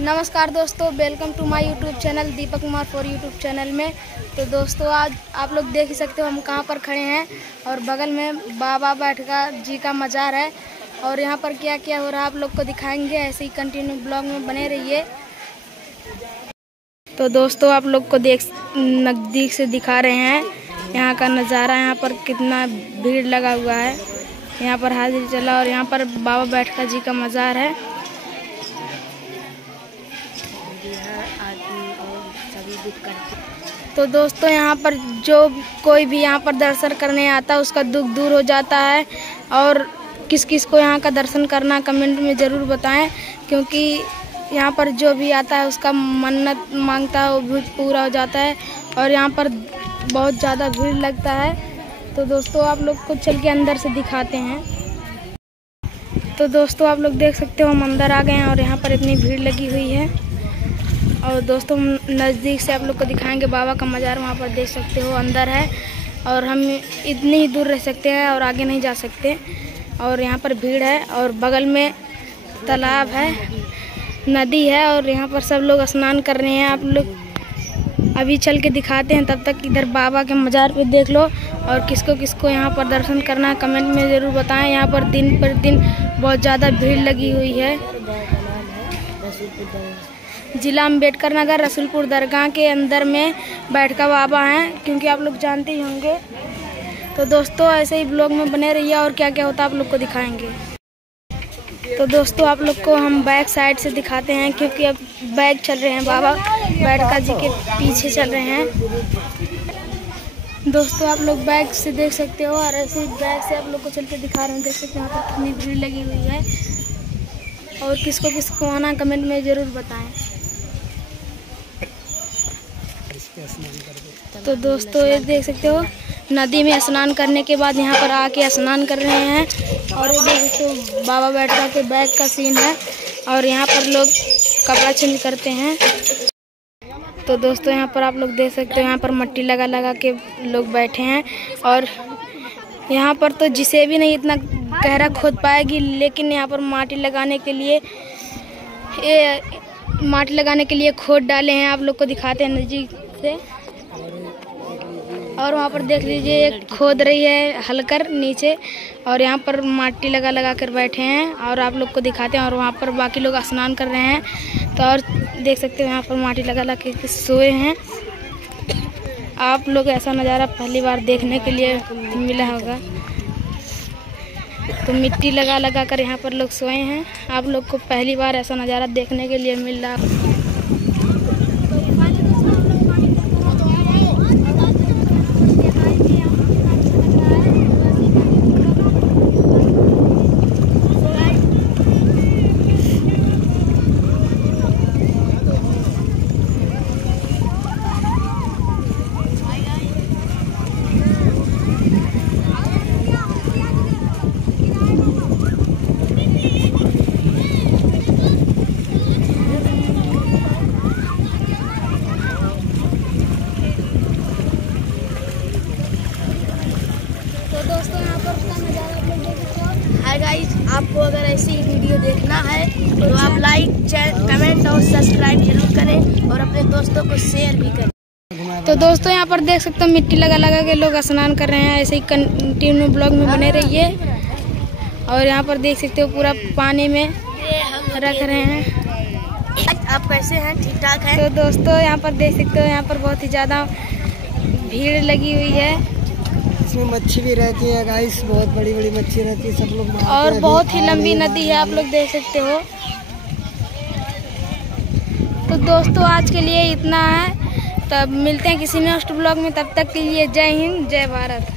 नमस्कार दोस्तों, welcome to my YouTube channel Deepak Kumar for YouTube channel में। तो दोस्तों आज आप लोग देख ही सकते हो हम कहाँ पर खड़े हैं और बगल में बाबा बैठका जी का मज़ार है और यहाँ पर क्या क्या हो रहा है आप लोग को दिखाएंगे। ऐसे ही कंटिन्यू ब्लॉग में बने रहिए। तो दोस्तों आप लोग को नज़दीक से दिखा रहे हैं यहाँ का नज़ारा। यहाँ पर कितना भीड़ लगा हुआ है, यहाँ पर हाजिरी चला और यहाँ पर बाबा बैठका जी का मज़ार है। तो दोस्तों यहाँ पर जो कोई भी यहाँ पर दर्शन करने आता है उसका दुख दूर हो जाता है। और किस किस को यहाँ का दर्शन करना कमेंट में ज़रूर बताएं, क्योंकि यहाँ पर जो भी आता है उसका मन्नत मांगता है वो भी पूरा हो जाता है और यहाँ पर बहुत ज़्यादा भीड़ लगता है। तो दोस्तों आप लोग को चल के अंदर से दिखाते हैं। तो दोस्तों आप लोग देख सकते हो हम अंदर आ गए हैं और यहाँ पर इतनी भीड़ लगी हुई है। और दोस्तों नज़दीक से आप लोग को दिखाएंगे बाबा का मज़ार। वहाँ पर देख सकते हो अंदर है और हम इतनी ही दूर रह सकते हैं और आगे नहीं जा सकते। और यहाँ पर भीड़ है और बगल में तालाब है, नदी है और यहाँ पर सब लोग स्नान कर रहे हैं। आप लोग अभी चल के दिखाते हैं, तब तक इधर बाबा के मज़ार पे देख लो। और किसको किसको यहाँ पर दर्शन करना है कमेंट में ज़रूर बताएं। यहाँ पर दिन पर दिन बहुत ज़्यादा भीड़ लगी हुई है। जिला अम्बेडकर नगर रसूलपुर दरगाह के अंदर में बैठका बाबा हैं, क्योंकि आप लोग जानते ही होंगे। तो दोस्तों ऐसे ही ब्लॉग में बने रहिए और क्या क्या होता है आप लोग को दिखाएंगे। तो दोस्तों आप लोग को हम बैक साइड से दिखाते हैं, क्योंकि अब बैग चल रहे हैं बाबा बैठका जी के पीछे चल रहे हैं। दोस्तों आप लोग बैग से देख सकते हो और ऐसे ही बैग से आप लोग को चल के दिखा रहे हैं। देख सकते हो यहाँ पर कितनी भीड़ लगी हुई है और किसको किसको आना कमेंट में ज़रूर बताएं। तो दोस्तों ये देख सकते हो नदी में स्नान करने के बाद यहाँ पर आके स्नान कर रहे हैं। और ये देख सकते हो बाबा बैठका के बैग का सीन है और यहाँ पर लोग कपड़ा चेंज करते हैं। तो दोस्तों यहाँ पर आप लोग देख सकते हो यहाँ पर मट्टी लगा लगा के लोग बैठे हैं। और यहाँ पर तो जिसे भी नहीं इतना गहरा खोद पाएगी, लेकिन यहाँ पर माटी लगाने के लिए खोद डाले हैं। आप लोग को दिखाते हैं नज़दीक से। और वहाँ पर देख लीजिए एक खोद रही है हलकर नीचे और यहाँ पर माटी लगा लगा कर बैठे हैं और आप लोग को दिखाते हैं। और वहाँ पर बाकी लोग स्नान कर रहे हैं। तो और देख सकते हो यहाँ पर माटी लगा लगा के सोए हैं। आप लोग ऐसा नज़ारा पहली बार देखने के लिए मिला होगा। तो मिट्टी लगा लगा कर यहाँ पर लोग सोए हैं। आप लोग को पहली बार ऐसा नज़ारा देखने के लिए मिल रहा। दोस्तों यहाँ पर उसका नज़ारा आप लोग देख सकते हो। हाय गाइस, आपको अगर ऐसी वीडियो देखना है तो आप लाइक कमेंट और सब्सक्राइब जरूर करें और अपने दोस्तों को शेयर भी करें। तो दोस्तों यहाँ पर देख सकते हो मिट्टी लगा लगा के लोग स्नान कर रहे हैं। ऐसे ही कंटिन्यू ब्लॉग में बने रहिए। और यहाँ पर देख सकते हो पूरा पानी में रख रहे हैं। आप कैसे हैं? ठीक ठाक है। तो दोस्तों यहाँ पर देख सकते हो यहाँ पर बहुत ही ज़्यादा भीड़ लगी हुई है। इसमें मच्छी भी रहती है गाइस, बहुत बड़ी बड़ी मच्छी रहती है। सब लोग और बहुत ही लंबी नदी है, आप लोग देख सकते हो। तो दोस्तों आज के लिए इतना है, तब मिलते हैं किसी नेक्स्ट ब्लॉग में। तब तक के लिए जय हिंद, जय भारत।